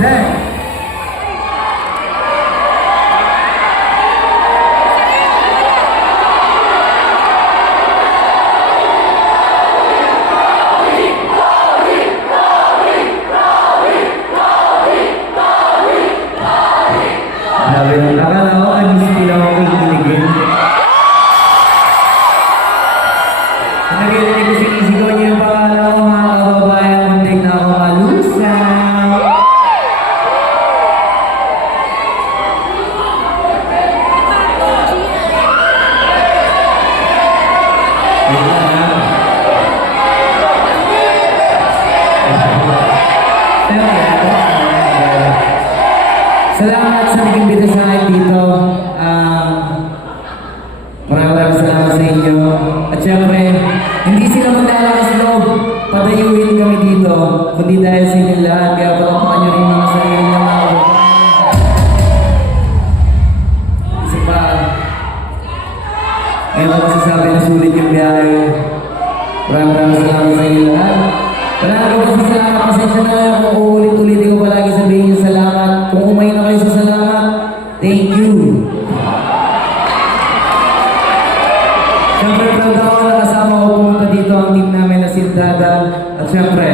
Then, sabi ng akala ko, anisipin lang ako kikiligin. Nagilig ko sinisigaw niyo yung pangalan ko, mga kababayan, muntik na ako malusaw. Salamat sa nag-imbita sa akin dito. Maraming salamat sa inyo. At syempre, hindi sila magdalakas loob. Patayuin kami dito. Kundi dahil sa inyo lahat. Kaya palapakan nyo rin mga sarili ng mga isa pa. Ngayon ko masasabi na sulit yung biyahe. Maraming salamat sa inyo lahat. Maraming salamat. Pasensya na lang kung uulit-ulitin ko palagi sabihin yung salamat. Kung umay na kayo sa salamat, thank you. Siyempre, proud ako na kasama ko pumunta dito ang team namin na si Dada. At siyempre,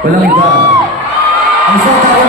walang iba. Ang isa tayo